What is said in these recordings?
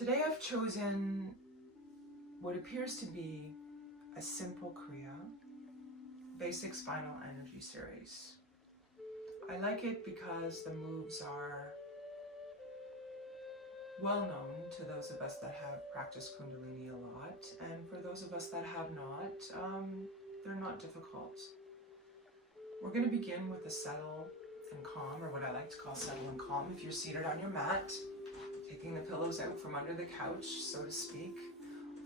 Today I've chosen what appears to be a simple Kriya, basic spinal energy series. I like it because the moves are well known to those of us that have practiced Kundalini a lot, and for those of us that have not, they're not difficult. We're going to begin with a settle and calm, or what I like to call settle and calm. If you're seated on your mat, taking the pillows out from under the couch, so to speak,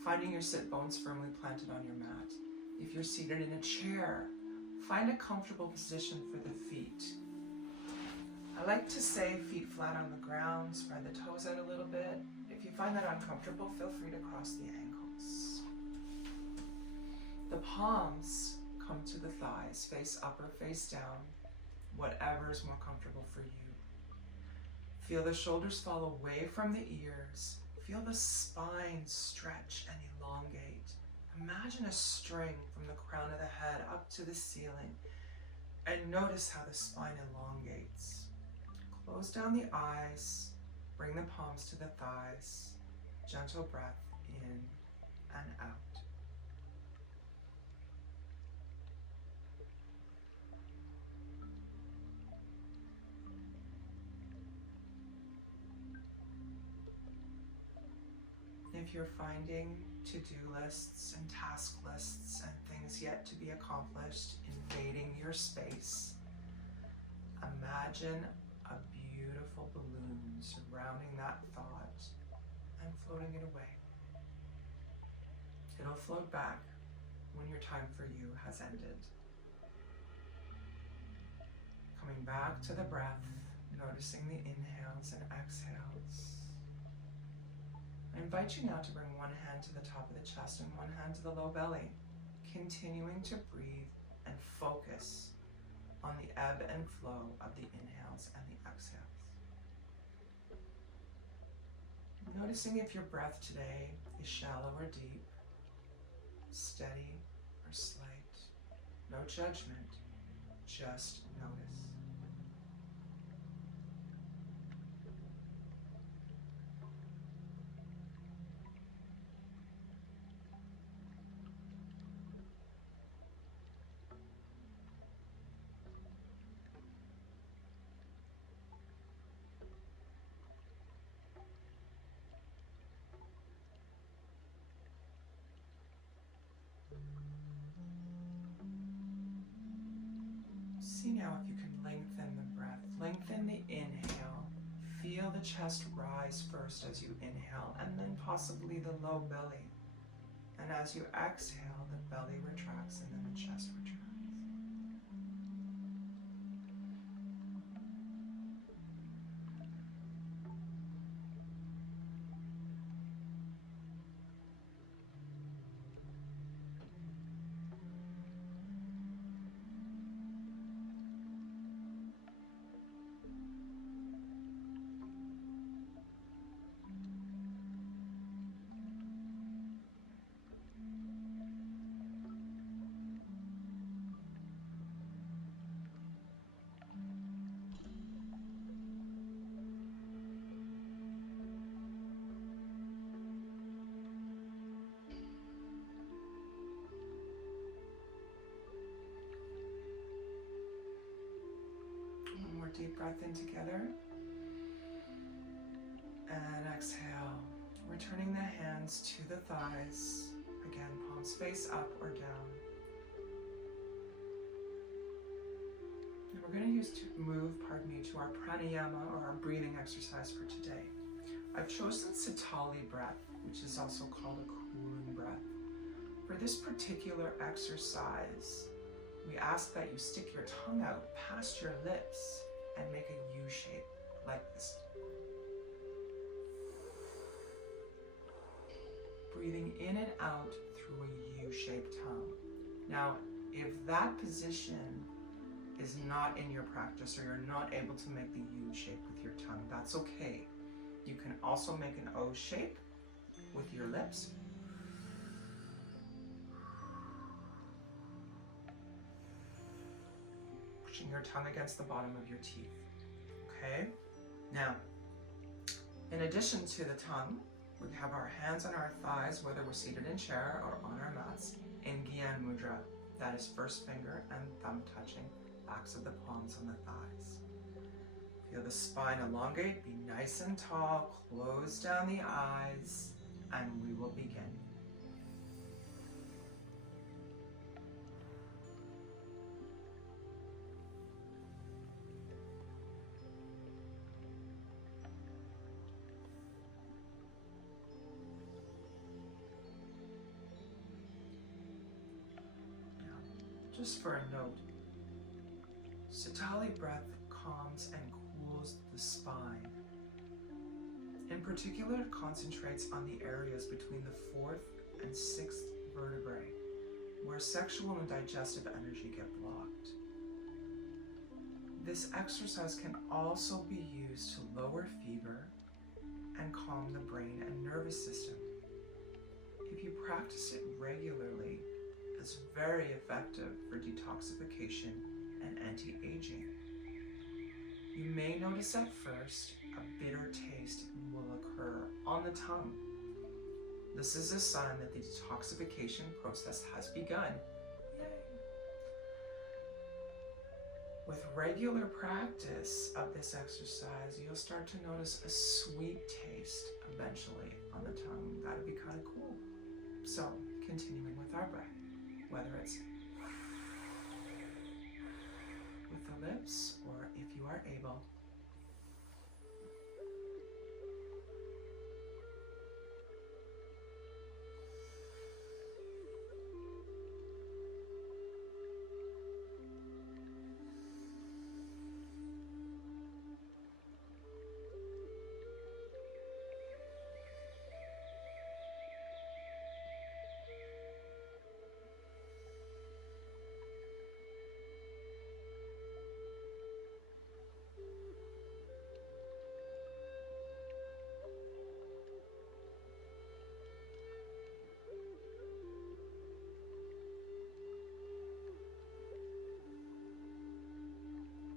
finding your sit bones firmly planted on your mat. If you're seated in a chair, find a comfortable position for the feet. I like to say feet flat on the ground, spread the toes out a little bit. If you find that uncomfortable, feel free to cross the ankles. The palms come to the thighs, face up or face down, whatever is more comfortable for you. Feel the shoulders fall away from the ears. Feel the spine stretch and elongate. Imagine a string from the crown of the head up to the ceiling, and notice how the spine elongates. Close down the eyes, bring the palms to the thighs, gentle breath in and out. If you're finding to-do lists and task lists and things yet to be accomplished invading your space, imagine a beautiful balloon surrounding that thought and floating it away. It'll float back when your time for you has ended. Coming back to the breath, noticing the inhales and exhales. I invite you now to bring one hand to the top of the chest and one hand to the low belly, continuing to breathe and focus on the ebb and flow of the inhales and the exhales. Noticing if your breath today is shallow or deep, steady or slight. No judgment, just notice. See now if you can lengthen the breath. Lengthen the inhale. Feel the chest rise first as you inhale, and then possibly the low belly. And as you exhale, the belly retracts and then the chest retracts. Deep breath in together and exhale, returning the hands to the thighs. Again, palms face up or down. And we're going to move to our pranayama, or our breathing exercise for today. I've chosen Sitali breath, which is also called a cooling breath. For this particular exercise, we ask that you stick your tongue out past your lips and make a U shape like this. Breathing in and out through a U-shaped tongue. Now, if that position is not in your practice, or you're not able to make the U shape with your tongue, that's okay. You can also make an O shape with your lips. Pushing your tongue against the bottom of your teeth. Okay? Now, in addition to the tongue, We have our hands on our thighs, whether we're seated in chair or on our mats, in Gyan Mudra. That is first finger and thumb touching, backs of the palms on the thighs. Feel the spine elongate, be nice and tall, close down the eyes, and we will begin. Just for a note, Sitali breath calms and cools the spine. In particular, it concentrates on the areas between the 4th and 6th vertebrae, where sexual and digestive energy get blocked. This exercise can also be used to lower fever and calm the brain and nervous system. If you practice it regularly, it's very effective for detoxification and anti-aging. You may notice at first a bitter taste will occur on the tongue. This is a sign that the detoxification process has begun. Yay. With regular practice of this exercise, you'll start to notice a sweet taste eventually on the tongue. That'd be kind of cool. So, continuing with our breath. Whether it's with the lips or if you are able.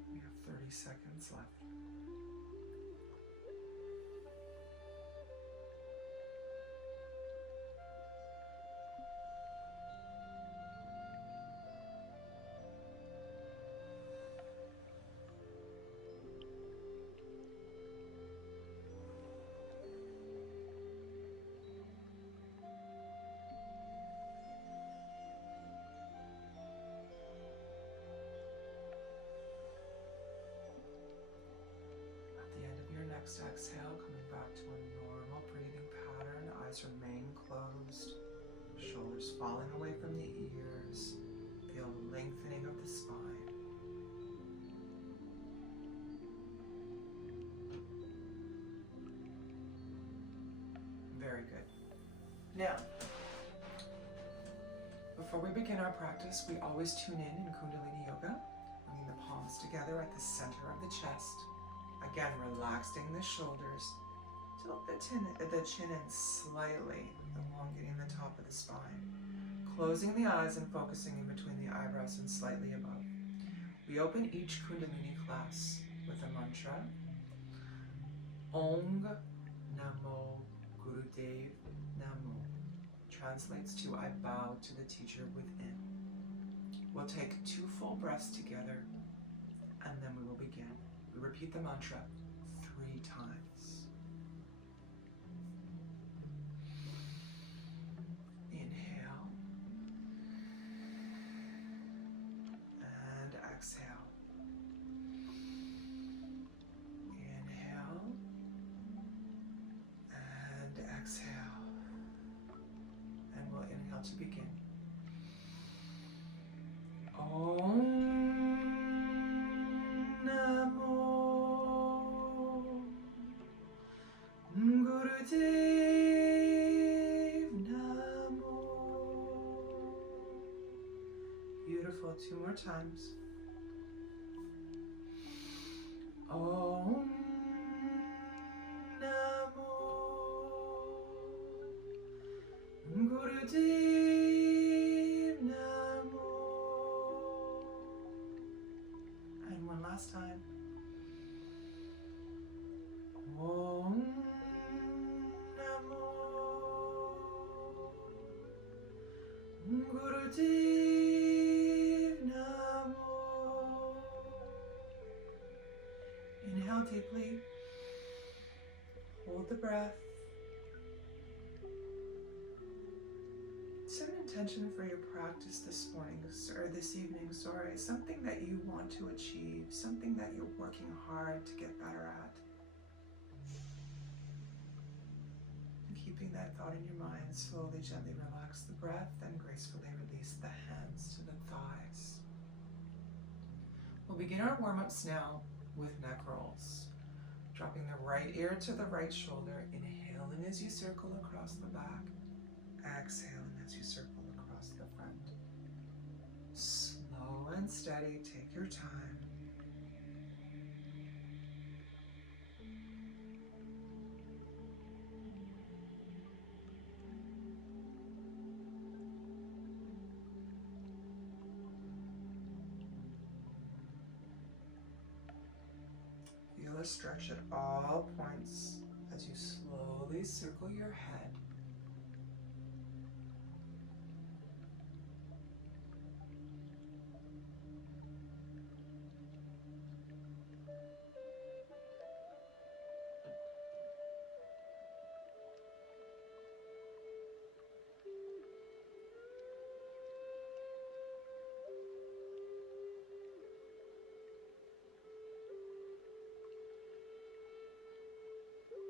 We have 30 seconds left. Next exhale, coming back to a normal breathing pattern. Eyes remain closed. Shoulders falling away from the ears. Feel lengthening of the spine. Very good. Now, before we begin our practice, we always tune in Kundalini Yoga, bringing the palms together at the center of the chest. Again, relaxing the shoulders, tilt the chin in slightly, elongating the top of the spine. Closing the eyes and focusing in between the eyebrows and slightly above. We open each Kundalini class with a mantra. Ong Namo Gurudev Namo. Translates to I bow to the teacher within. We'll take 2 full breaths together and then we will begin. We repeat the mantra 3 times. Inhale and exhale. Inhale and exhale. And we'll inhale to begin. Om Namo Gurudev Namo. Beautiful. 2 more times. Om Namo Gurudev Namo. And one last time. Om Namo Namo. Inhale deeply. Hold the breath. Set an intention for your practice this morning, or this evening, sorry. Something that you want to achieve, something that you're working hard to get better at. And keeping that thought in your mind, slowly, gently relax the breath and gracefully release the hands to the thighs. We'll begin our warm-ups now with neck rolls. Dropping the right ear to the right shoulder, inhaling as you circle across the back, exhaling as you circle across the front. Slow and steady, take your time. Feel a stretch at all points as you slowly circle your head.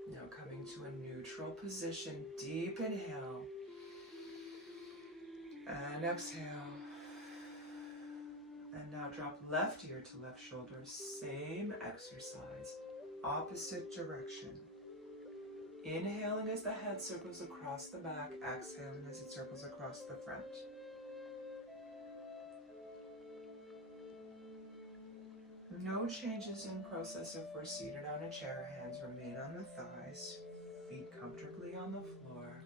Now coming to a neutral position, deep inhale and exhale. And now drop left ear to left shoulder, same exercise, opposite direction. Inhaling as the head circles across the back, exhaling as it circles across the front. No changes in process if we're seated on a chair. Hands remain on the thighs, feet comfortably on the floor.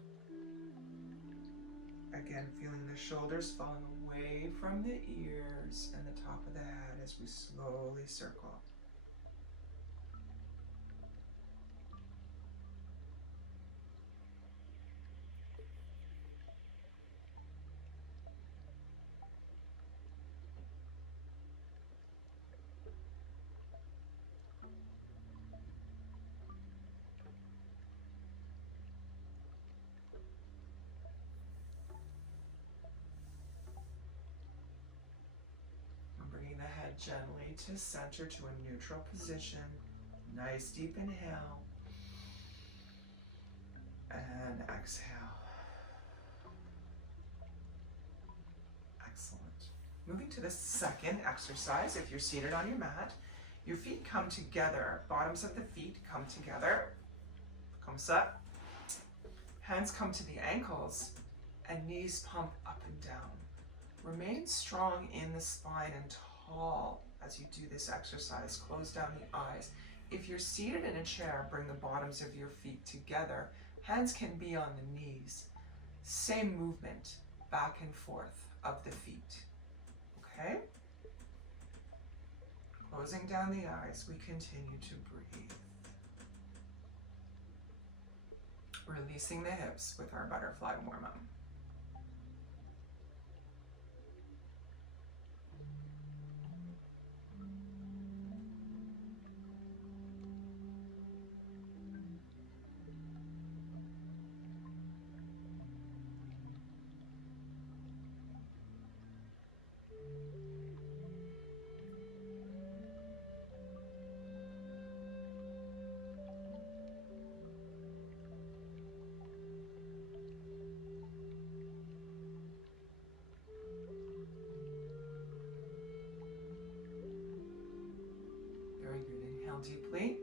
Again, feeling the shoulders falling away from the ears and the top of the head as we slowly circle. Gently to center, to a neutral position. Nice deep inhale and exhale. Excellent. Moving to the second exercise. If you're seated on your mat, your feet come together. Bottoms of the feet come together. Comme ça. Hands come to the ankles and knees pump up and down. Remain strong in the spine and tall as you do this exercise. Close down the eyes. If you're seated in a chair, bring the bottoms of your feet together. Hands can be on the knees. Same movement, back and forth of the feet. Okay? Closing down the eyes, we continue to breathe. Releasing the hips with our butterfly warm-up. Deeply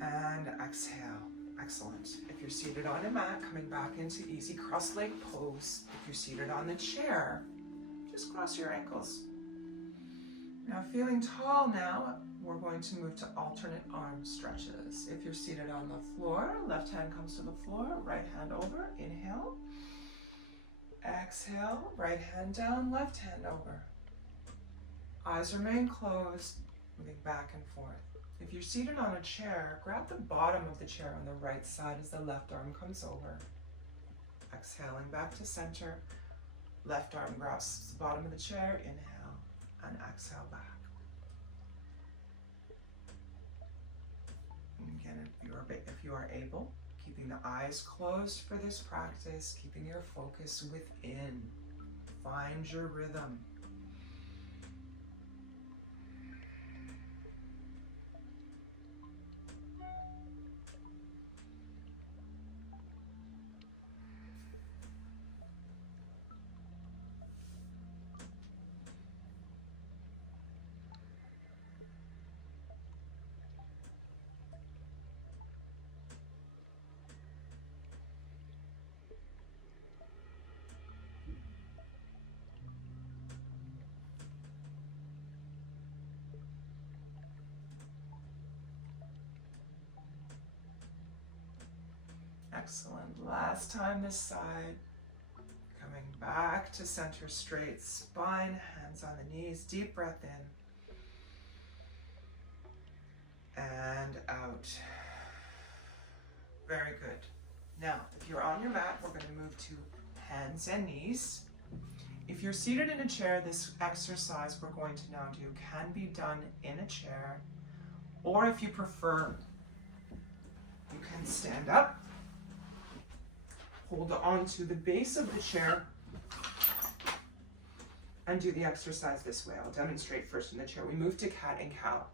and exhale. Excellent. If you're seated on a mat, coming back into easy cross-leg pose. If you're seated on the chair, just cross your ankles. Now feeling tall now, we're going to move to alternate arm stretches. If you're seated on the floor, left hand comes to the floor, right hand over, inhale. Exhale, right hand down, left hand over. Eyes remain closed. Moving back and forth. If you're seated on a chair, grab the bottom of the chair on the right side as the left arm comes over. Exhaling back to center. Left arm grasps the bottom of the chair. Inhale and exhale back. And again, if you are able, keeping the eyes closed for this practice, keeping your focus within. Find your rhythm. Excellent. Last time this side. Coming back to center straight, spine, hands on the knees, deep breath in and out. Very good. Now, if you're on your mat, we're going to move to hands and knees. If you're seated in a chair, this exercise we're going to now do can be done in a chair, or if you prefer, you can stand up. Hold on to the base of the chair and do the exercise this way. I'll demonstrate first in the chair. We move to cat and cow.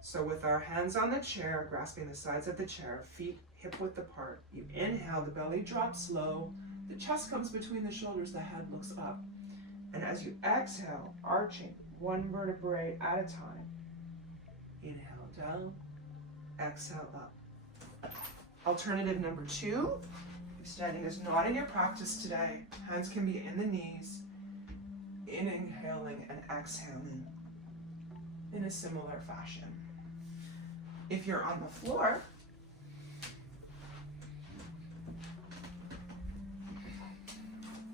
So with our hands on the chair, grasping the sides of the chair, feet hip width apart. You inhale, the belly drops low, the chest comes between the shoulders, the head looks up. And as you exhale, arching one vertebrae at a time. Inhale down, exhale up. Alternative number 2. If standing is not in your practice today, hands can be in the knees, inhaling and exhaling in a similar fashion. If you're on the floor,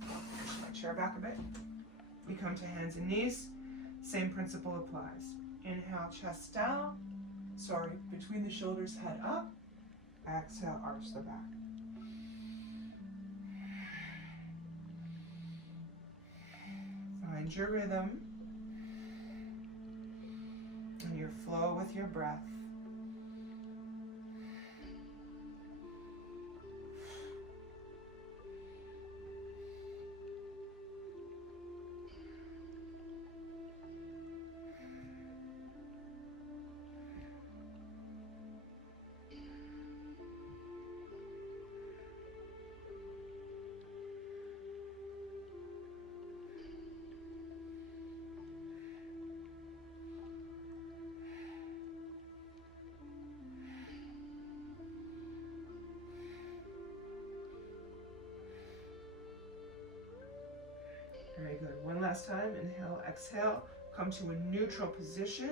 push my chair back a bit. We come to hands and knees, same principle applies. Inhale, chest down, between the shoulders, head up. Exhale, arch the back. Find your rhythm and your flow with your breath. Very good. One last time. Inhale, exhale. Come to a neutral position.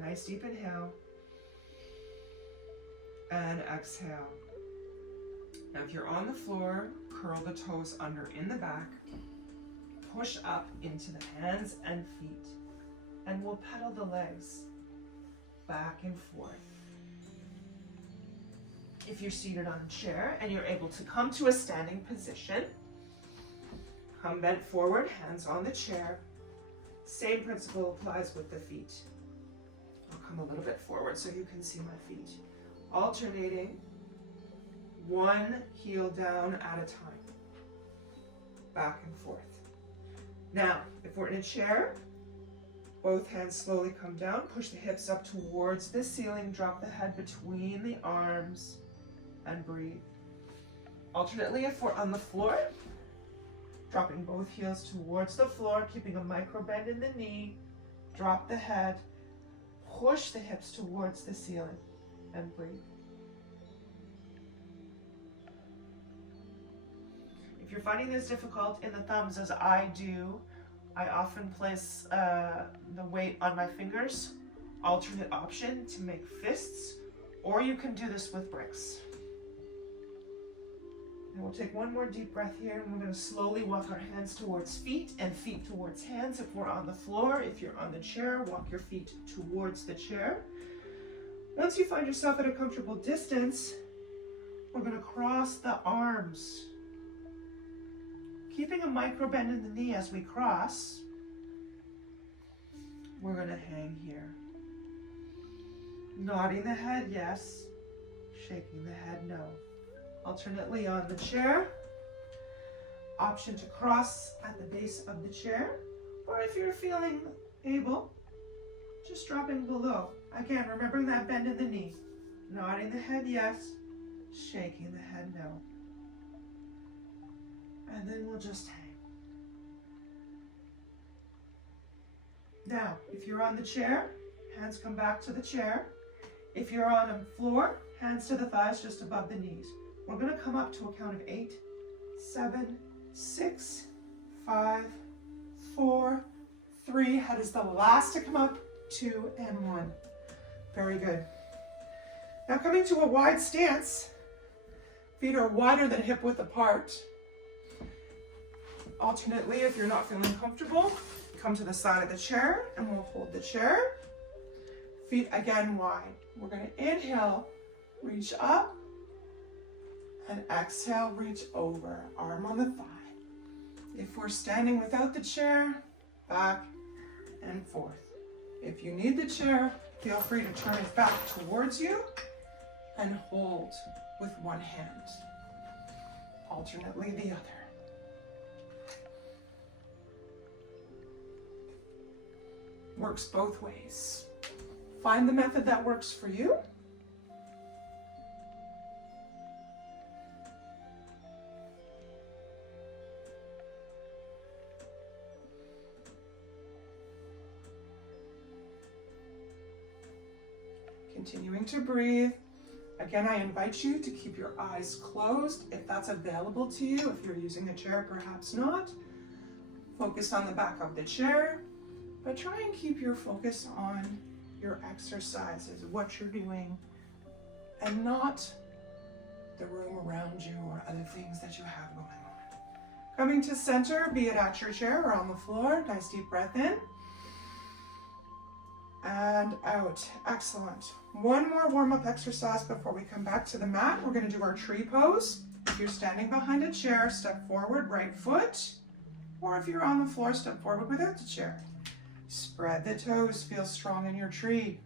Nice deep inhale. And exhale. Now if you're on the floor, curl the toes under in the back. Push up into the hands and feet. And we'll pedal the legs back and forth. If you're seated on a chair and you're able to come to a standing position, come bent forward, hands on the chair. Same principle applies with the feet. I'll come a little bit forward so you can see my feet. Alternating, one heel down at a time. Back and forth. Now, if we're in a chair, both hands slowly come down, push the hips up towards the ceiling, drop the head between the arms, and breathe. Alternately, if we're on the floor, dropping both heels towards the floor, keeping a micro bend in the knee, drop the head, push the hips towards the ceiling, and breathe. If you're finding this difficult in the thumbs as I do, I often place the weight on my fingers, alternate option to make fists, or you can do this with bricks. And we'll take one more deep breath here, and we're going to slowly walk our hands towards feet and feet towards hands. If we're on the floor, if you're on the chair, walk your feet towards the chair. Once you find yourself at a comfortable distance, we're going to cross the arms Keeping a micro bend in the knee as we cross. We're going to hang here. Nodding the head, yes. Shaking the head, no. Alternately on the chair. Option to cross at the base of the chair. Or if you're feeling able, just dropping below. Again, remembering that bend in the knee. Nodding the head, yes. Shaking the head, no. And then we'll just hang. Now, if you're on the chair, hands come back to the chair. If you're on a floor, hands to the thighs just above the knees. We're going to come up to a count of 8, 7, 6, 5, 4, 3. Head is the last to come up. 2 and 1. Very good. Now coming to a wide stance. Feet are wider than hip width apart. Alternately, if you're not feeling comfortable, come to the side of the chair and we'll hold the chair. Feet again wide. We're going to inhale, reach up, and exhale, reach over. Arm on the thigh. If we're standing without the chair, back and forth. If you need the chair, feel free to turn it back towards you and hold with one hand. Alternately the other. Works both ways. Find the method that works for you. Continuing to breathe. Again, I invite you to keep your eyes closed if that's available to you. If you're using a chair, perhaps not. Focus on the back of the chair, but try and keep your focus on your exercises, what you're doing, and not the room around you or other things that you have going on. Coming to center, be it at your chair or on the floor. Nice deep breath in. And out. Excellent. One more warm-up exercise before we come back to the mat. We're going to do our tree pose. If you're standing behind a chair, step forward, right foot. Or if you're on the floor, step forward without the chair. Spread the toes. Feel strong in your tree.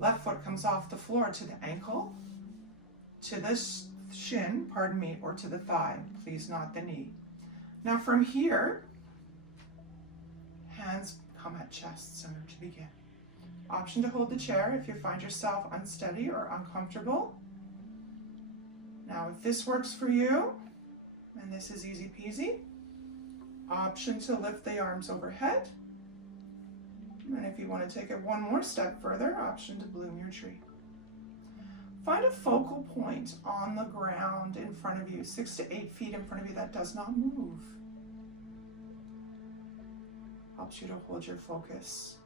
Left foot comes off the floor to the ankle, to the shin, or to the thigh. Please not the knee. Now from here, hands come at chest center to begin. Option to hold the chair if you find yourself unsteady or uncomfortable. Now if this works for you, and this is easy peasy, option to lift the arms overhead. And if you want to take it one more step further, option to bloom your tree. Find a focal point on the ground in front of you, 6 to 8 feet in front of you that does not move. Helps you to hold your focus.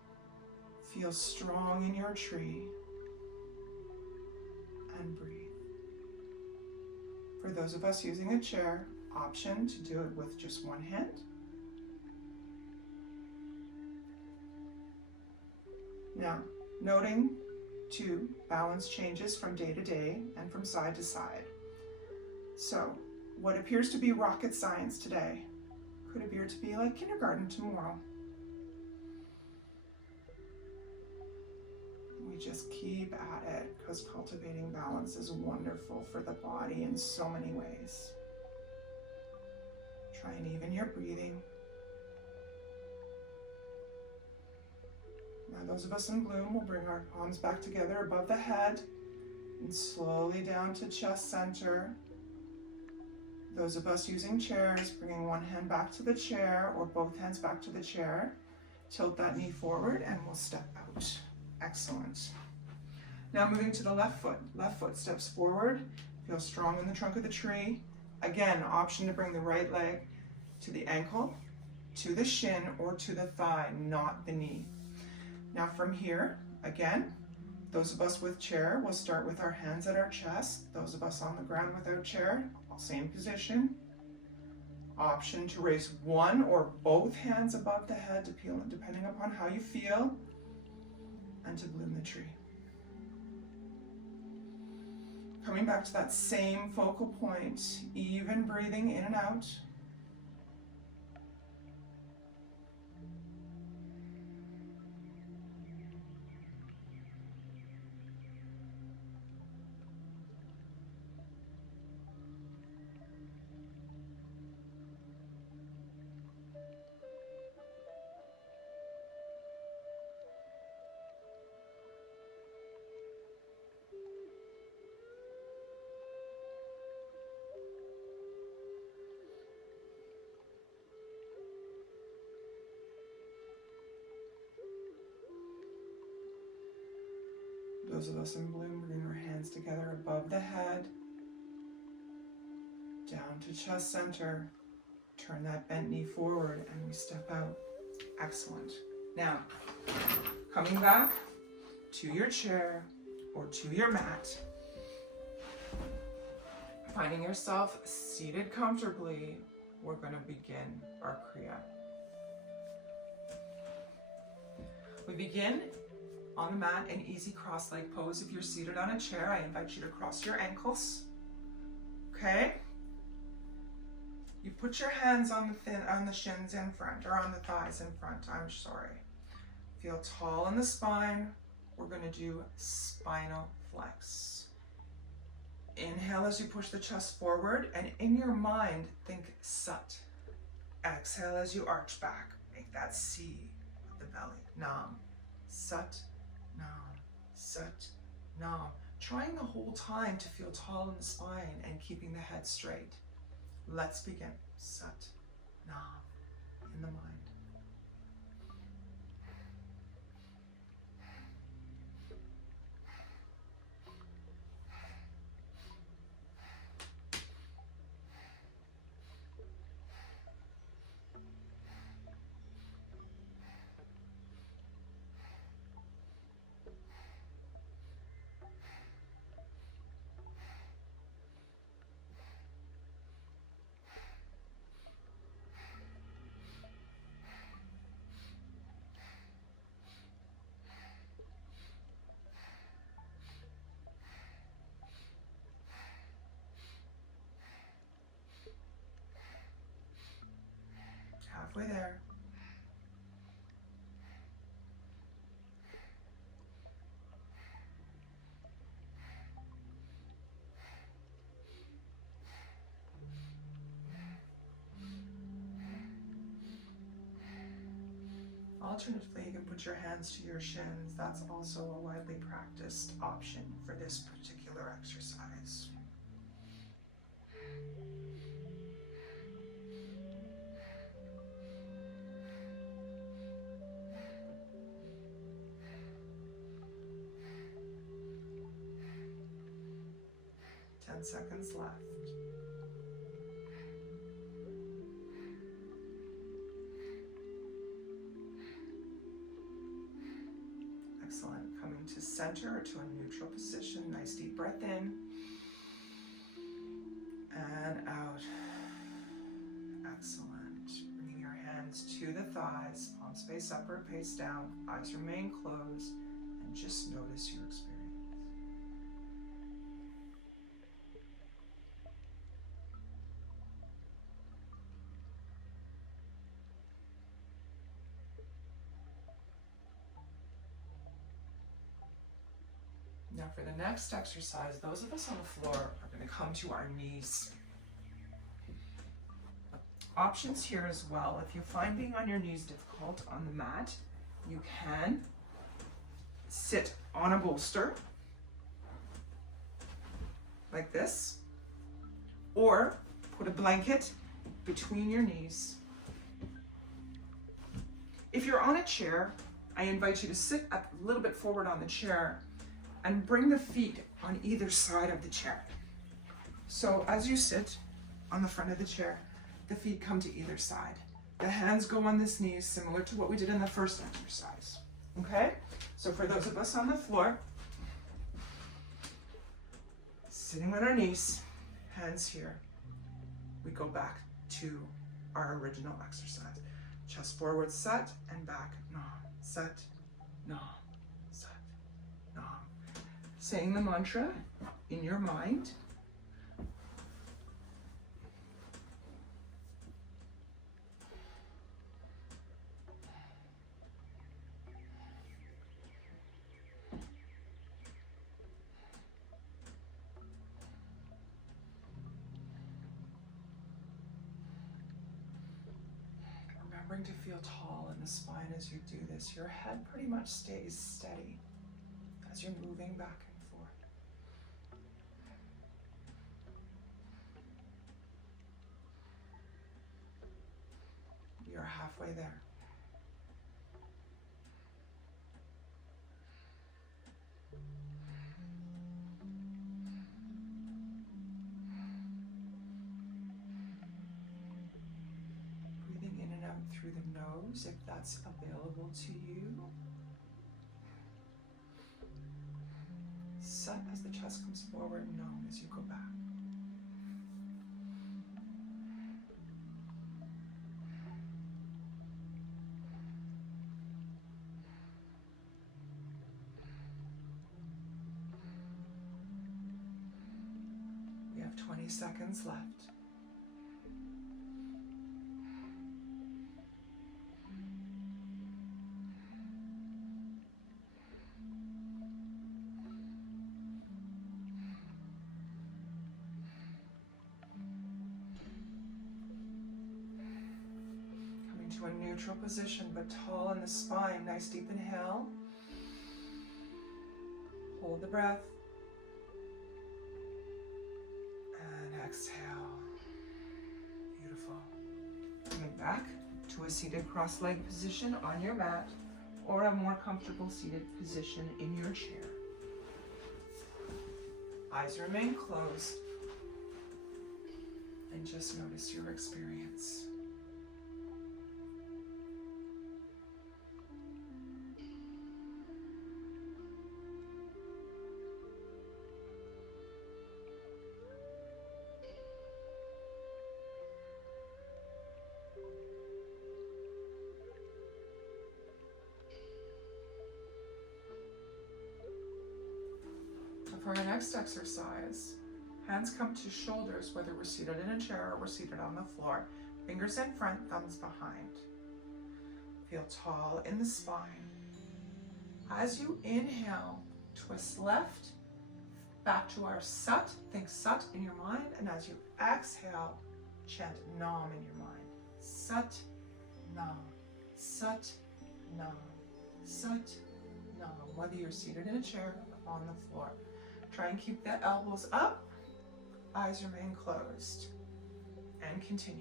Feel strong in your tree and breathe. For those of us using a chair, option to do it with just one hand. Now, noting too, balance changes from day to day and from side to side. So, what appears to be rocket science today could appear to be like kindergarten tomorrow. We just keep at it because cultivating balance is wonderful for the body in so many ways. Try and even your breathing. Now those of us in bloom will bring our palms back together above the head and slowly down to chest center. Those of us using chairs, bringing one hand back to the chair or both hands back to the chair. Tilt that knee forward and we'll step out. Excellent. Now moving to the left foot. Left foot steps forward. Feel strong in the trunk of the tree. Again, option to bring the right leg to the ankle, to the shin, or to the thigh, not the knee. Now from here, again, those of us with chair will start with our hands at our chest. Those of us on the ground without chair, same position. Option to raise one or both hands above the head, depending upon how you feel, and to bloom the tree. Coming back to that same focal point, even breathing in and out. Those of us in blue, bring our hands together above the head, down to chest center. Turn that bent knee forward and we step out. Excellent. Now, coming back to your chair or to your mat, finding yourself seated comfortably, we're going to begin our Kriya. We begin on the mat, an easy cross-leg pose. If you're seated on a chair, I invite you to cross your ankles. Okay? You put your hands on the shins in front, or on the thighs in front, I'm sorry. Feel tall in the spine. We're going to do spinal flex. Inhale as you push the chest forward, and in your mind, think Sat. Exhale as you arch back. Make that C with the belly. Nam. Sat. Nam. Sat. Nam. Trying the whole time to feel tall in the spine and keeping the head straight. Let's begin. Sat. Nam. In the mind. Halfway there. Alternatively, you can put your hands to your shins. That's also a widely practiced option for this particular exercise. Seconds left. Excellent. Coming to center or to a neutral position. Nice deep breath in and out. Excellent. Bringing your hands to the thighs, palms face upward, face down, eyes remain closed, and just notice your experience. Now for the next exercise, those of us on the floor are going to come to our knees. Options here as well. If you find being on your knees difficult on the mat, you can sit on a bolster like this, or put a blanket between your knees. If you're on a chair, I invite you to sit up a little bit forward on the chair and bring the feet on either side of the chair. So as you sit on the front of the chair, the feet come to either side. The hands go on the knees, similar to what we did in the first exercise. Okay? So for those of us on the floor, sitting on our knees, hands here, we go back to our original exercise. Chest forward, set, and back, nam, set, nam, set, nam. Saying the mantra in your mind. Remembering to feel tall in the spine as you do this. Your head pretty much stays steady as you're moving back and forth. You're halfway there. Breathing in and out through the nose if that's available to you. Sut as the chest comes forward, nom as you go back. We have 20 seconds left. To a neutral position, but tall in the spine. Nice deep inhale. Hold the breath. And exhale. Beautiful. Coming back to a seated cross-legged position on your mat or a more comfortable seated position in your chair. Eyes remain closed. And just notice your experience. For our next exercise, hands come to shoulders, whether we're seated in a chair or we're seated on the floor. Fingers in front, thumbs behind. Feel tall in the spine. As you inhale, twist left, back to our sut. Think sut in your mind. And as you exhale, chant nam in your mind. Sut, nam, sut, nam, sut, nam. Whether you're seated in a chair or on the floor. Try and keep the elbows up, eyes remain closed, and continue.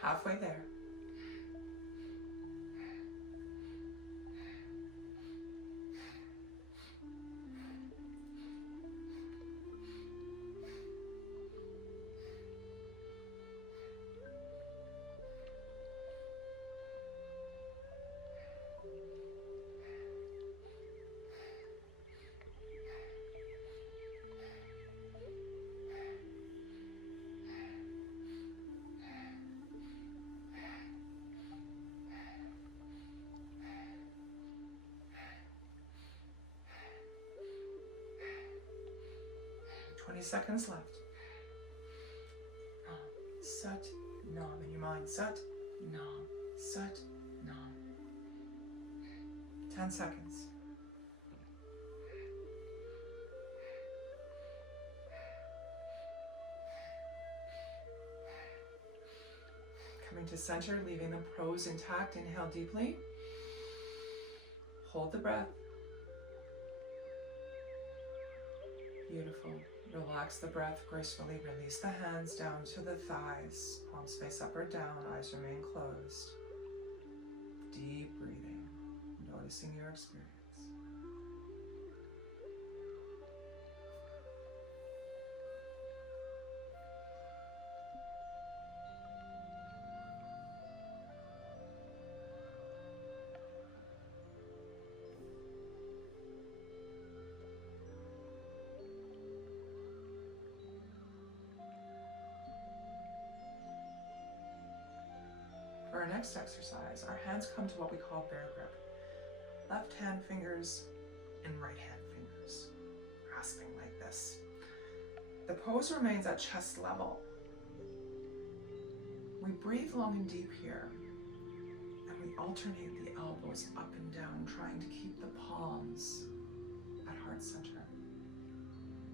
Halfway there. Seconds left. Sat, nam in your mind. Sat, nam, sat, nam. 10 seconds. Coming to center, leaving the pose intact. Inhale deeply. Hold the breath. Beautiful. Relax the breath gracefully. Release the hands down to the thighs. Palms face up or down. Eyes remain closed. Deep breathing. Noticing your experience. For our next exercise, our hands come to what we call bear grip. Left hand fingers and right hand fingers, grasping like this. The pose remains at chest level. We breathe long and deep here, and we alternate the elbows up and down, trying to keep the palms at heart center.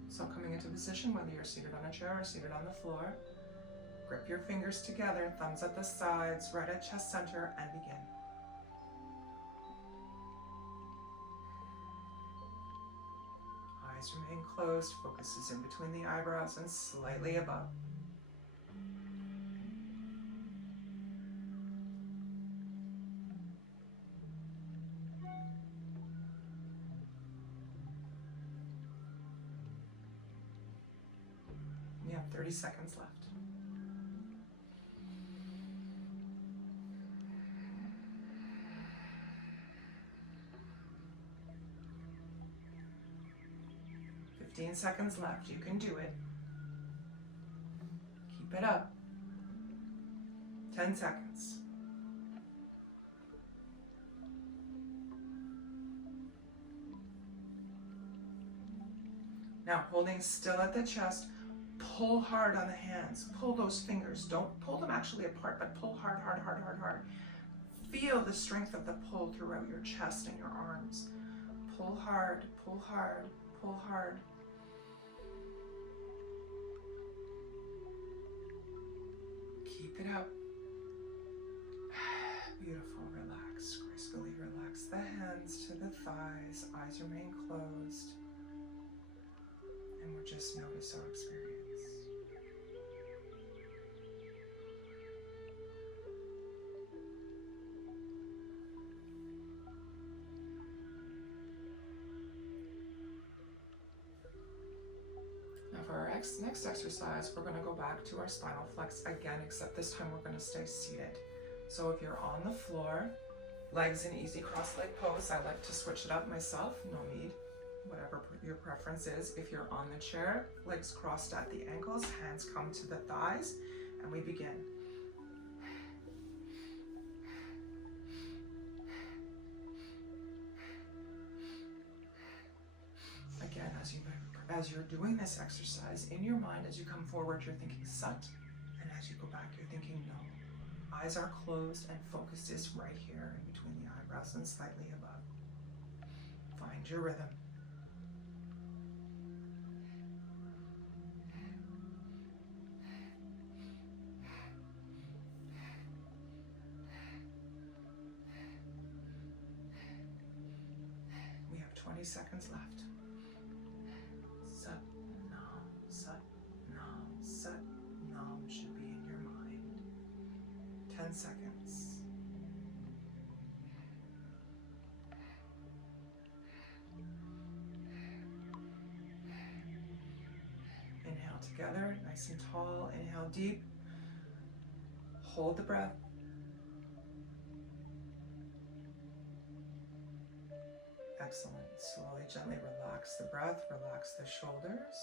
So coming into position, whether you're seated on a chair or seated on the floor, grip your fingers together, thumbs at the sides, right at chest center, and begin. Eyes remain closed, focus is in between the eyebrows and slightly above. We have 30 seconds left. Seconds left. You can do it. Keep it up. 10 seconds. Now, holding still at the chest, pull hard on the hands. Pull those fingers. Don't pull them actually apart, but pull hard, hard, hard, hard, hard. Feel the strength of the pull throughout your chest and your arms. Pull hard, pull hard, pull hard. Keep it up. Beautiful. Relax. Gracefully relax the hands to the thighs. Eyes remain closed. And we'll just notice our experience. Now for our next exercise, we're going to go back to our spinal flex again, except this time we're going to stay seated. So if you're on the floor, legs in easy cross-leg pose. I like to switch it up myself, no need, whatever your preference is. If you're on the chair, legs crossed at the ankles, hands come to the thighs, and we begin. Again, as you're doing this exercise, in your mind, as you come forward, you're thinking Sat, and as you go back, you're thinking No. Eyes are closed and focus is right here in between the eyebrows and slightly above. Find your rhythm. We have 20 seconds left. Sat, Nam, Sat, Nam, Sat, Nam should be in your mind. 10 seconds. Inhale together, nice and tall. Inhale deep. Hold the breath. Excellent. Slowly, gently relax the breath, relax the shoulders.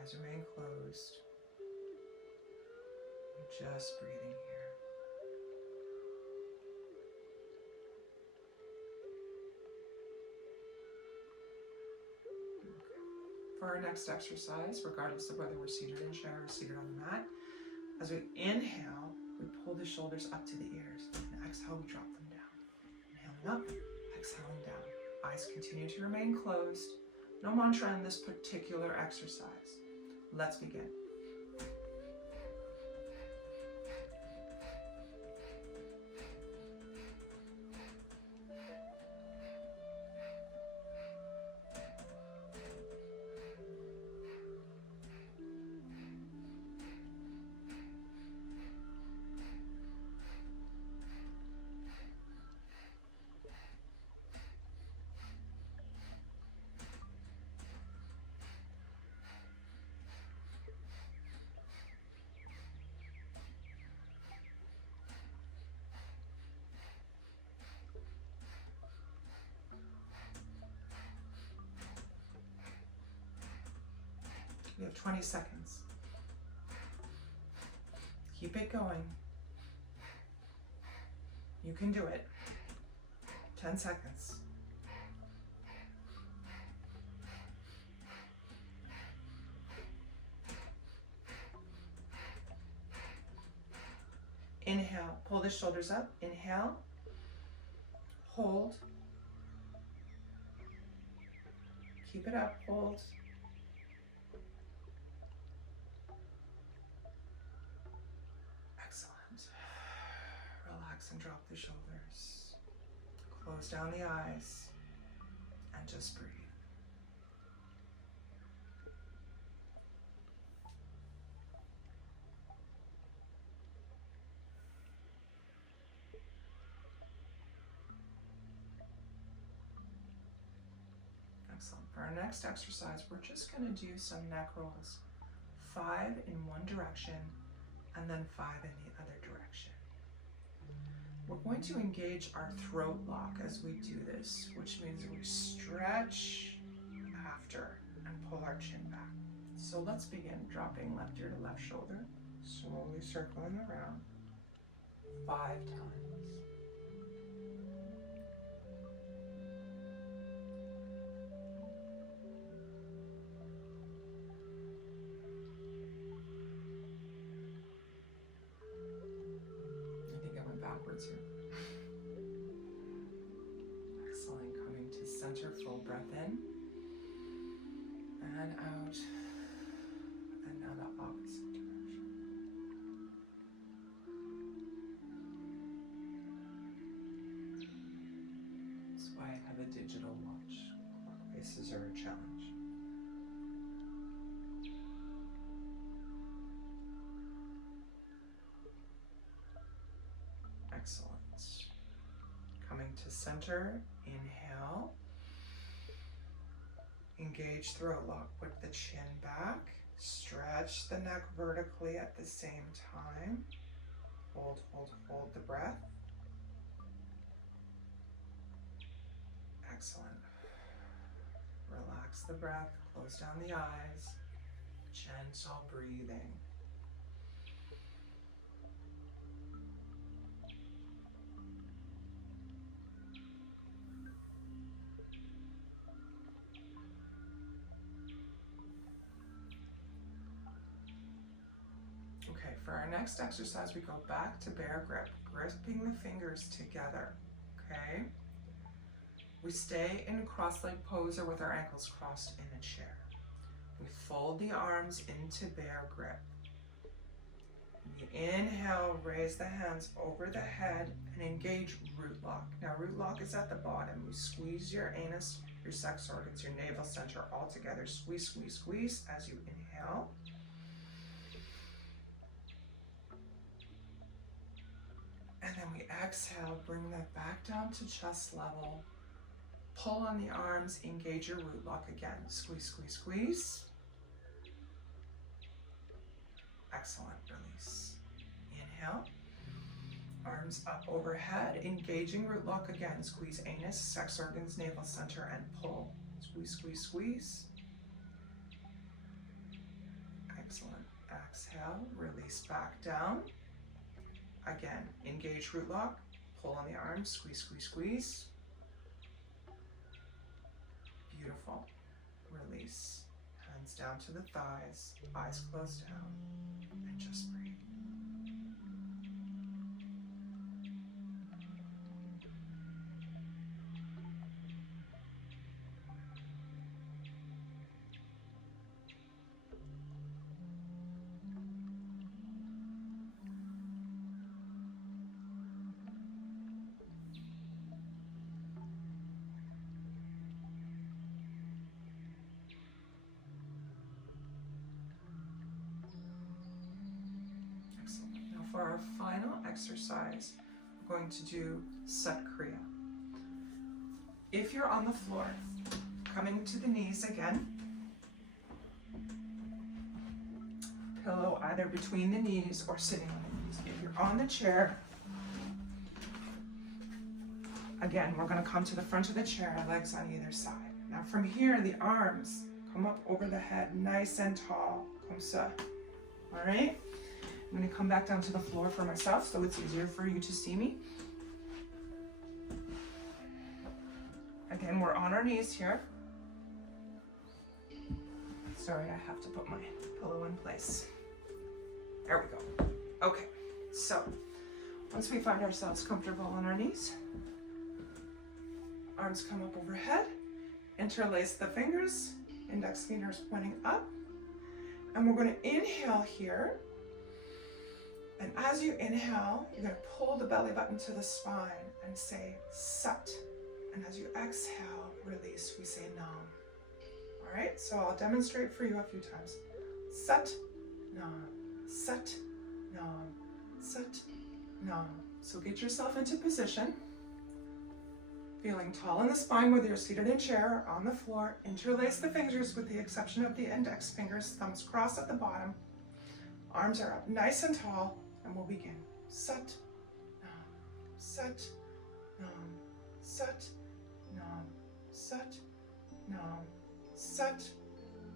Eyes remain closed. Just breathing here. Okay. For our next exercise, regardless of whether we're seated in chair or seated on the mat, as we inhale, we pull the shoulders up to the ears, and exhale, we drop them down. Inhaling up, exhaling down. Eyes continue to remain closed. No mantra in this particular exercise. Let's begin. We have 20 seconds. Keep it going. You can do it. 10 seconds. Inhale, pull the shoulders up. Inhale, hold. Keep it up, hold. Excellent. Relax and drop the shoulders. Close down the eyes and just breathe. Excellent. For our next exercise, we're just going to do some neck rolls. 5 in one direction and then 5 in the other direction. We're going to engage our throat lock as we do this, which means we stretch after and pull our chin back. So let's begin dropping left ear to left shoulder, slowly circling around 5 times. Backwards here. Excellent. Coming to center, full breath in and out. And now the opposite direction. That's why I have a digital watch. Clock faces are a challenge. Excellent. Coming to center, inhale. Engage throat lock, put the chin back. Stretch the neck vertically at the same time. Hold, hold, hold the breath. Excellent. Relax the breath, close down the eyes. Gentle breathing. Okay, for our next exercise, we go back to bear grip, gripping the fingers together, okay? We stay in a cross-leg pose or with our ankles crossed in a chair. We fold the arms into bear grip. You inhale, raise the hands over the head and engage root lock. Now root lock is at the bottom. You squeeze your anus, your sex organs, your navel center all together. Squeeze, squeeze, squeeze as you inhale. And then we exhale, bring that back down to chest level. Pull on the arms, engage your root lock again. Squeeze, squeeze, squeeze. Excellent, release. Inhale, arms up overhead, engaging root lock again. Squeeze anus, sex organs, navel center, and pull. Squeeze, squeeze, squeeze. Excellent. Exhale, release back down. Again, engage root lock, pull on the arms, squeeze, squeeze, squeeze. Beautiful. Release. Hands down to the thighs, eyes closed down, and just breathe. For our final exercise, we're going to do Sat Kriya. If you're on the floor, coming to the knees again, pillow either between the knees or sitting on the knees. If you're on the chair, again, we're going to come to the front of the chair, legs on either side. Now from here, the arms Come up over the head, nice and tall. Comme ça. All right? I'm going to come back down to the floor for myself so it's easier for you to see me. Again, we're on our knees here. Sorry, I have to put my pillow in place. There we go. Okay, so once we find ourselves comfortable on our knees, arms come up overhead, interlace the fingers, index fingers pointing up, and we're going to inhale here. And as you inhale, you're going to pull the belly button to the spine and say Sat. And as you exhale, release, we say Nam. All right, so I'll demonstrate for you a few times. Sat, Nam, Sat, Nam, Sat, Nam. So get yourself into position. Feeling tall in the spine, whether you're seated in chair or on the floor. Interlace the fingers with the exception of the index fingers, thumbs crossed at the bottom. Arms are up nice and tall, and we'll begin. Sat, Nam, Sat, Nam, Sat, Nam, Sat, Nam, Sat,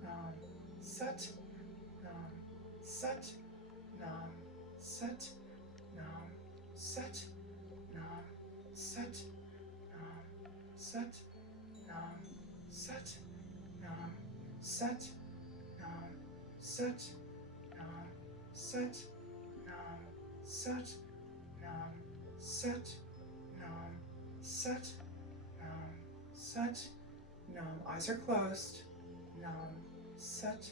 Nam, Sat, Nam, Sat, Nam, Sat, Nam, Sat, Nam, Sat, Nam, Sat, Nam, Sat, Nam, Sat, Nam, Sat, Nam, Sat, Nam, Sat, Nam, Sat, Nam, Sat, Nam, Sat, Nam. Eyes are closed. Nam, Sat,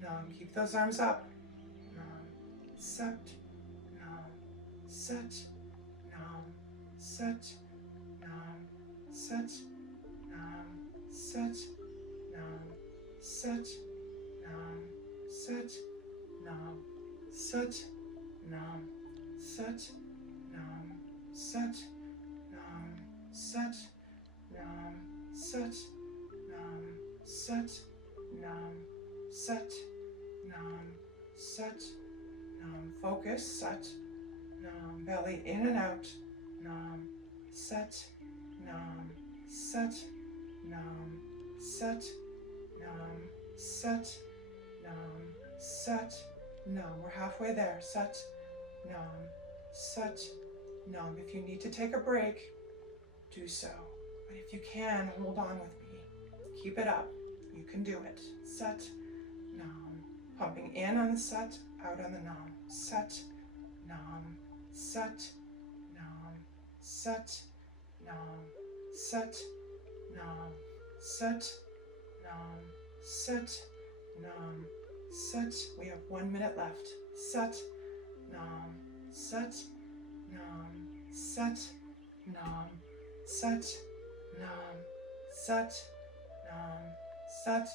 Nam. Keep those arms up. Nam, Sat, Nam, Sat, Nam, Sat, Nam, Sat, Nam, Sat, Nam, Sat, Nam, Sat, Nam, Sat, Nam, Sat, Nam, Sat, Nam, Sat, Nam, Sat, Nam, Sat, Nam, Sat, Nam, Sat, Nam. Focus, Sat, Nam. Belly in and out. Nam, Sat, Nam, Sat, Nam, Sat, Nam, Sat, Nam, Sat, Nam. We're halfway there. Sat, Nam, Sat, Nam. If you need to take a break, do so. But if you can, hold on with me. Keep it up. You can do it. Sat, Nam. Pumping in on the Sat, out on the Nam. Sat, Nam, Sat, Nam, Sat, Nam, Sat, Nam, Sat, Nam, Sat, Nam, Sat. We have 1 minute left. Sat, Nam, Sat, Nam, Sat, Nam, Sat, Nam, Sat, Nam, Sat,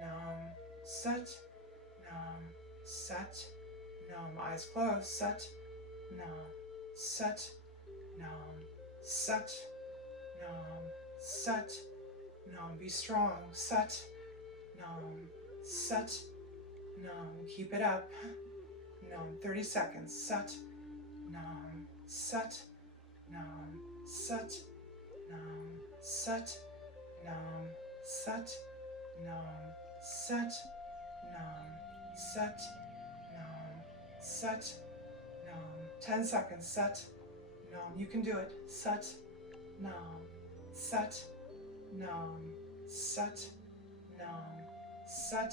Nam, Sat, Nam, Sat, Nam. Eyes closed. Sat, Nam, Sat, Nam, Sat, Nam, Sat, Nam. Be strong. Sat, Nam, Sat, Nam. Keep it up. Nam. 30 seconds. Sat, Nam, Sat, Nam, Sat, Nam, Sat, Nam, Sat, Nam, Sat, Nam, Sat, Nam, Sat, Nam. 10 seconds. Sat, Nam. You can do it. Sat, Nam, Sat, Nam, Sat, Nam, Sat,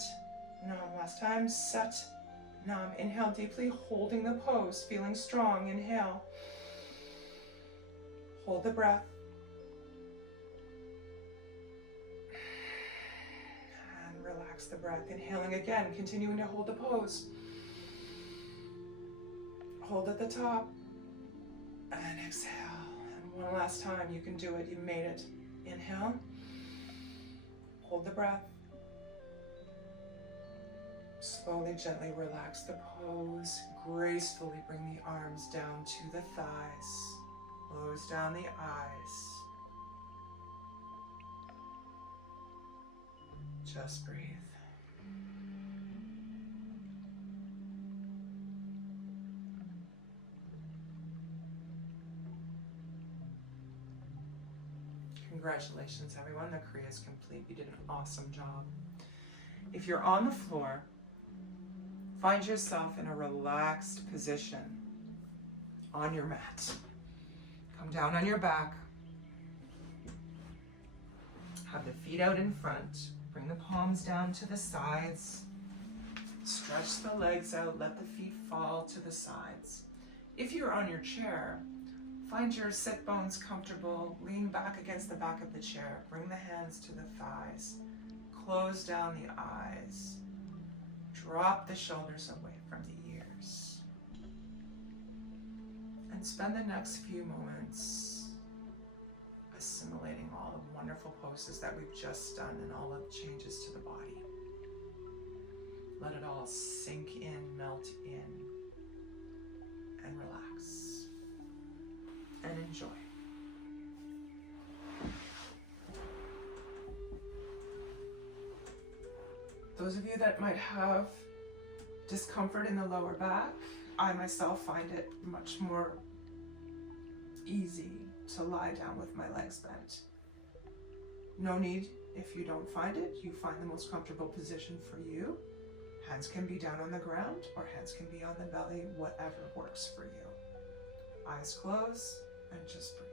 Nam. Last time. Sat, Nam. Inhale deeply, holding the pose, feeling strong. Inhale. Hold the breath. And relax the breath. Inhaling again, continuing to hold the pose. Hold at the top. And exhale. And one last time, you can do it. You made it. Inhale. Hold the breath. Slowly, gently relax the pose. Gracefully bring the arms down to the thighs. Close down the eyes. Just breathe. Congratulations, everyone. The Kriya is complete. You did an awesome job. If you're on the floor, find yourself in a relaxed position on your mat. Come down on your back. Have the feet out in front. Bring the palms down to the sides. Stretch the legs out. Let the feet fall to the sides. If you're on your chair, find your sit bones comfortable. Lean back against the back of the chair. Bring the hands to the thighs. Close down the eyes. Drop the shoulders away from the ears. And spend the next few moments assimilating all the wonderful poses that we've just done and all of the changes to the body. Let it all sink in, melt in, and relax. And enjoy. Those of you that might have discomfort in the lower back, I myself find it much more easy to lie down with my legs bent. No need, if you don't find it, you find the most comfortable position for you. Hands can be down on the ground or hands can be on the belly, whatever works for you. Eyes closed and just breathe.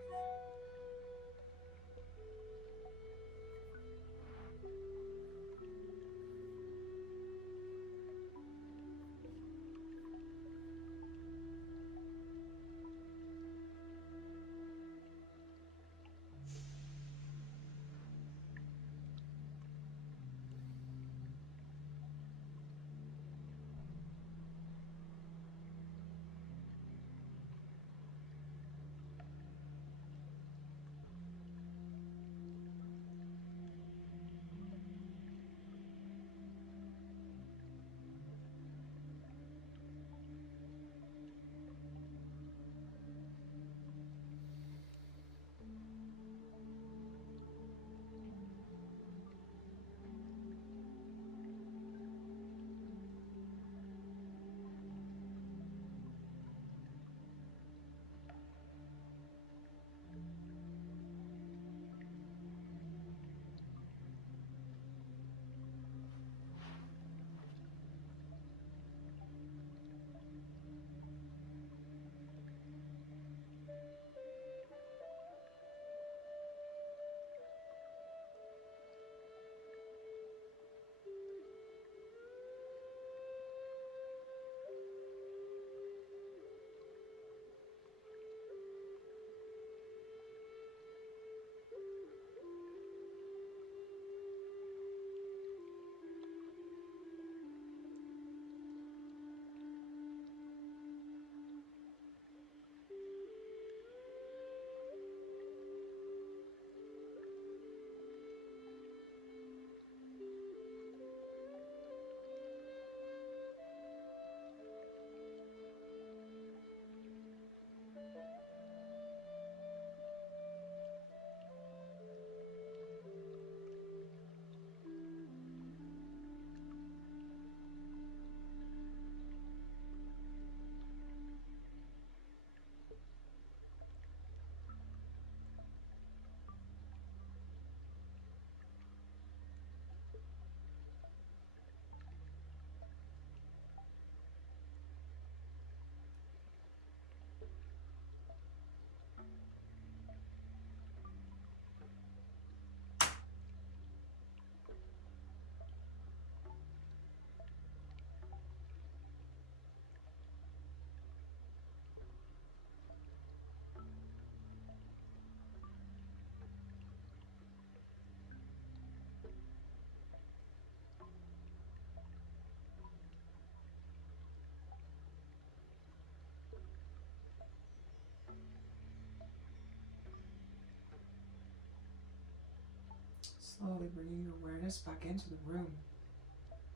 Slowly bringing your awareness back into the room,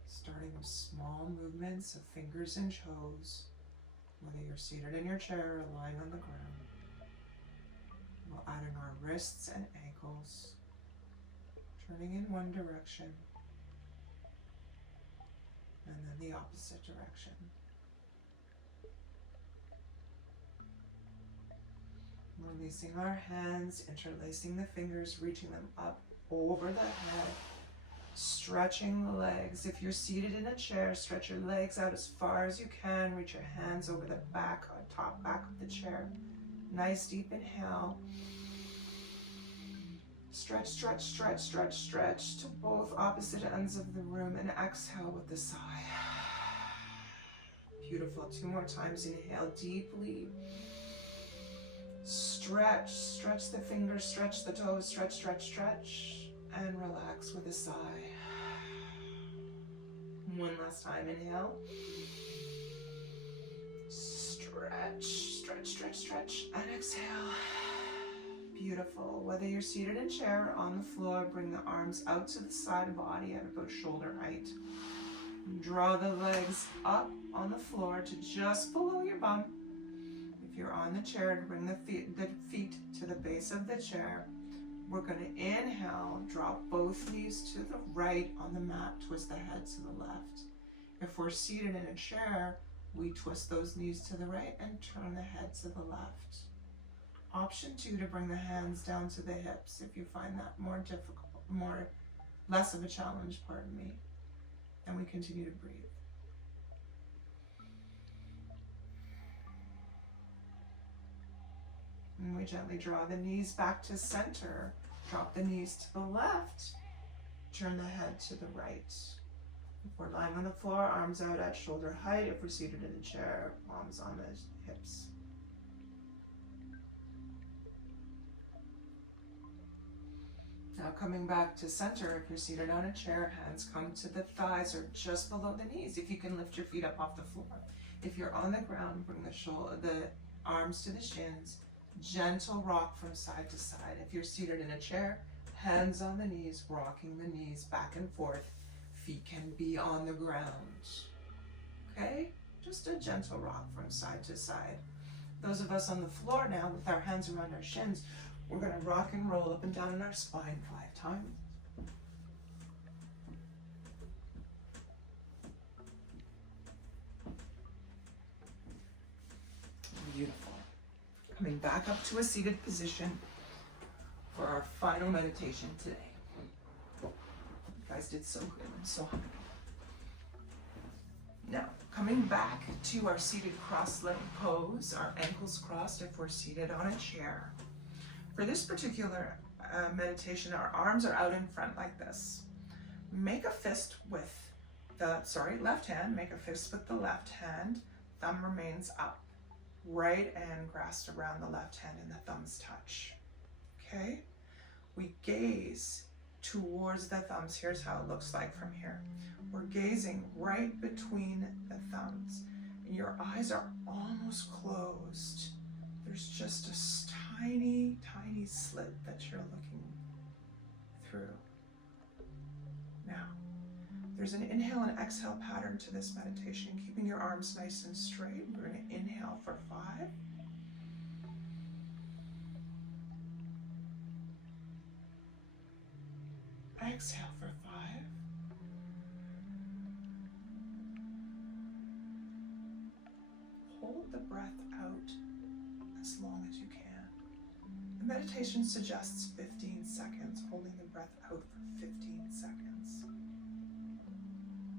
starting with small movements of fingers and toes, whether you're seated in your chair or lying on the ground. We'll add in our wrists and ankles, turning in one direction, and then the opposite direction. Releasing our hands, interlacing the fingers, reaching them up over the head, Stretching the legs. If you're seated in a chair, stretch your legs out as far as you can. Reach your hands over the back, or top back of the chair. Nice deep inhale. Stretch, stretch, stretch, stretch, stretch to both opposite ends of the room, and exhale with a sigh. Beautiful. 2 more times. Inhale deeply. Stretch, stretch the fingers, stretch the toes, stretch, stretch, stretch, and relax with a sigh. One last time. Inhale. Stretch, stretch, stretch, stretch, and exhale. Beautiful. Whether you're seated in a chair or on the floor, bring the arms out to the side of the body at about shoulder height. Draw the legs up on the floor to just below your bum. If you're on the chair, bring the feet to the base of the chair. We're going to inhale, drop both knees to the right on the mat, twist the head to the left. If we're seated in a chair, we twist those knees to the right and turn the head to the left. Option 2 to bring the hands down to the hips if you find that more difficult, less of a challenge, pardon me. And we continue to breathe. And we gently draw the knees back to center. Drop the knees to the left. Turn the head to the right. If we're lying on the floor, arms out at shoulder height. If we're seated in a chair, palms on the hips. Now coming back to center, if you're seated on a chair, hands come to the thighs or just below the knees. If you can lift your feet up off the floor. If you're on the ground, bring the arms to the shins. Gentle rock from side to side. If you're seated in a chair, hands on the knees, rocking the knees back and forth. Feet can be on the ground. Okay? Just a gentle rock from side to side. Those of us on the floor now with our hands around our shins, we're going to rock and roll up and down in our spine 5 times. Beautiful. Coming back up to a seated position for our final meditation today. You guys did so good. I'm so happy. Now, coming back to our seated cross-legged pose, our ankles crossed if we're seated on a chair. For this particular meditation, our arms are out in front like this. Make a fist with the, left hand. Make a fist with the left hand. Thumb remains up. Right hand grasped around the left hand and the thumbs touch. Okay? We gaze towards the thumbs. Here's how it looks like from here. We're gazing right between the thumbs. And your eyes are almost closed. There's just a tiny, tiny slit that you're looking through. Now, there's an inhale and exhale pattern to this meditation, keeping your arms nice and straight. We're going to inhale for 5. Exhale for 5. Hold the breath out as long as you can. The meditation suggests 15 seconds, holding the breath out for 15 seconds.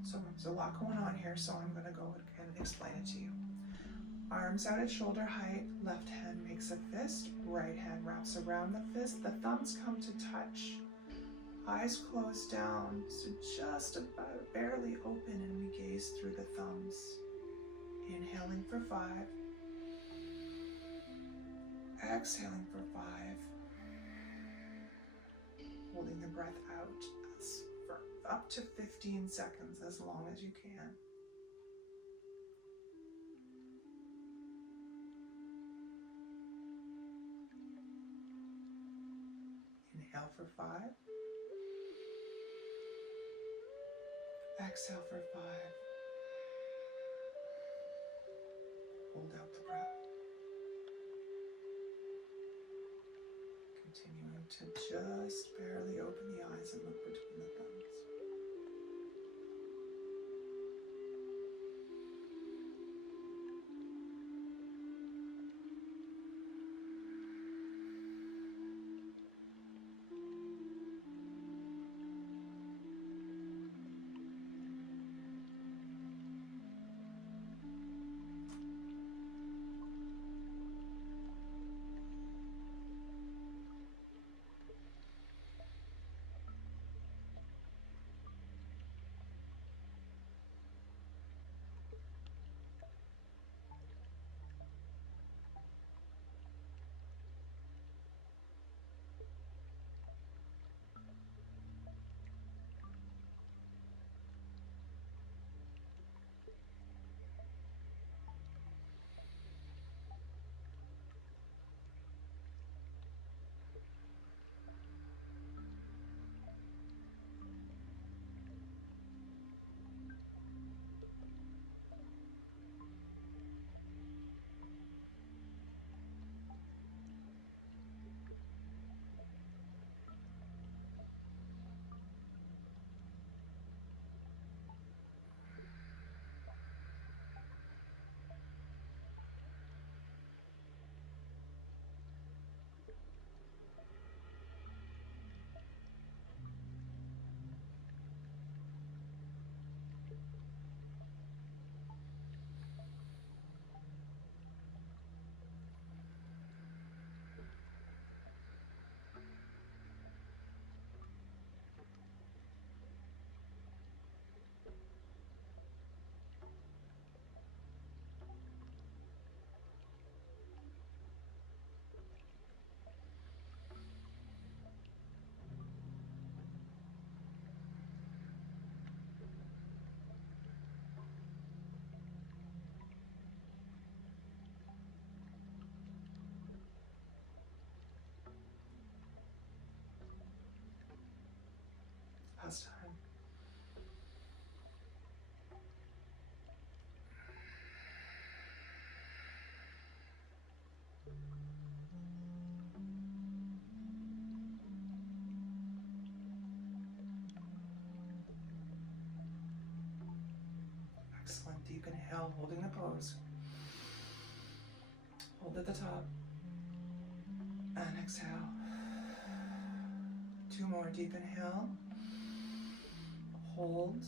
So there's a lot going on here, so I'm going to go and explain it to you. Arms out at shoulder height, left hand makes a fist, right hand wraps around the fist, the thumbs come to touch, eyes closed down, so just about barely open, and we gaze through the thumbs. Inhaling for 5, exhaling for 5, holding the breath out for up to 15 seconds, as long as you can. Inhale for 5, exhale for 5, hold out the breath. Continuing to just barely open the eyes and look between the thumbs. Excellent. Deep inhale, holding the pose. Hold at the top. And exhale. 2 more. Deep inhale. Hold.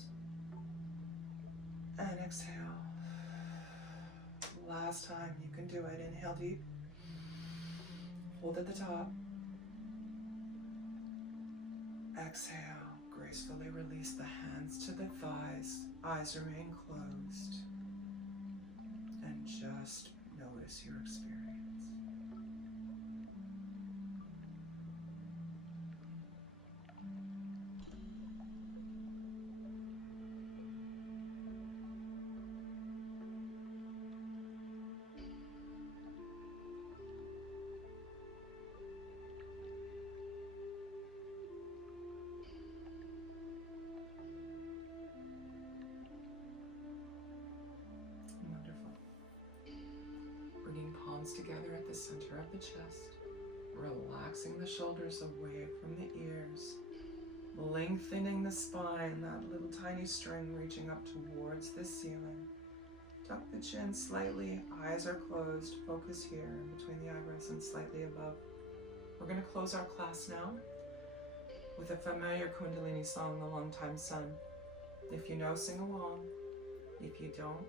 And exhale. Last time. You can do it. Inhale deep. Hold at the top. Exhale. Gracefully release the hands to the thighs. Eyes remain closed. And just notice your experience. Bringing palms together at the center of the chest, relaxing the shoulders away from the ears, lengthening the spine, that little tiny string reaching up towards the ceiling. Tuck the chin slightly, eyes are closed, focus here in between the eyebrows and slightly above. We're going to close our class now with a familiar Kundalini song, The Long Time Sun. If you know, sing along. If you don't,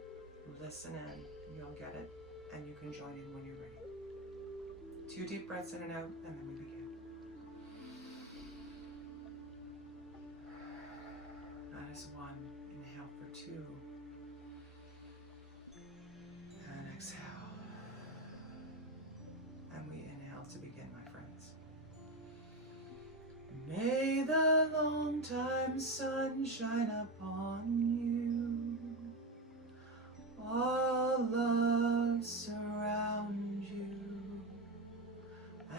listen in, you'll get it. And you can join in when you're ready. 2 deep breaths in and out, and then we begin. That is 1. Inhale for 2. And exhale. And we inhale to begin, my friends. May the long time sun shine upon you. All love surround you,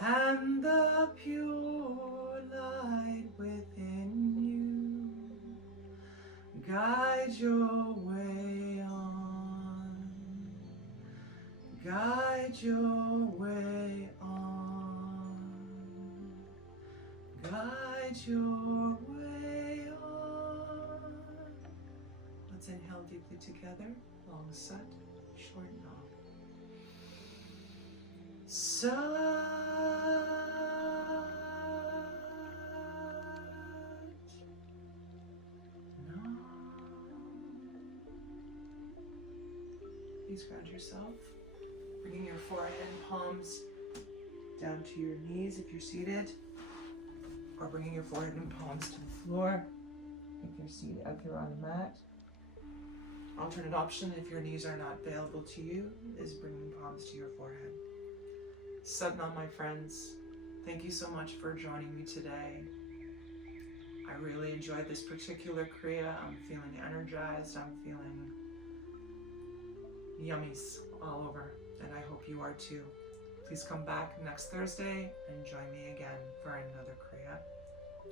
and the pure light within you guide your way on, guide your way on, guide your way on. Let's inhale deeply together. Long set, short knob. Sat. Nam. Please ground yourself, bringing your forehead and palms down to your knees if you're seated, or bringing your forehead and palms to the floor if you're seated, if you're on the mat. Alternate option, if your knees are not available to you, is bringing palms to your forehead. Sadhana, my friends, thank you so much for joining me today. I really enjoyed this particular Kriya. I'm feeling energized. I'm feeling yummies all over, and I hope you are too. Please come back next Thursday and join me again for another Kriya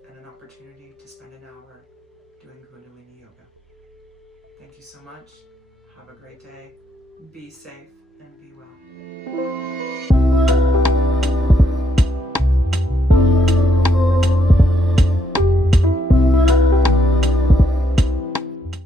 and an opportunity to spend an hour doing Kundalini Yoga. Thank you so much. Have a great day. Be safe and be well.